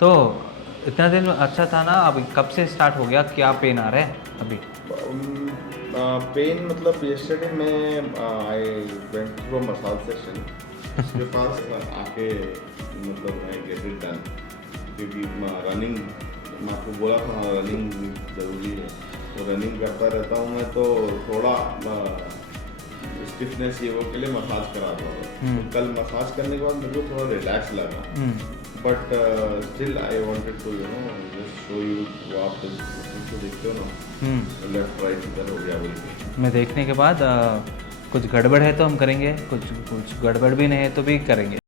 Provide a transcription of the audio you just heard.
तो इतना दिन अच्छा था ना, अभी कब से स्टार्ट हो गया, क्या पेन आ रहा है अभी? पेन मतलब yesterday मैं I went to a massage session, उसके पास आके मतलब आई गेट इट डन, क्योंकि रनिंग मैं आपको बोला था रनिंग ज़रूरी है, तो रनिंग करता रहता हूँ मैं, तो थोड़ा स्टिफनेस ये वो के लिए मसाज करा रहा था। तो हम्म। कल मसाज करने के बाद मेरे को थोड़ा रिलैक्स लगा, hmm. But still I wanted to just show you. वो आप तो देखते हो हम्म। ना, लेफ्ट राइट इधर हो गया बोल के। मैं देखने के बाद कुछ गड़बड़ है तो हम करेंगे, कुछ कुछ गड़बड़ भी नहीं है तो भी करेंगे।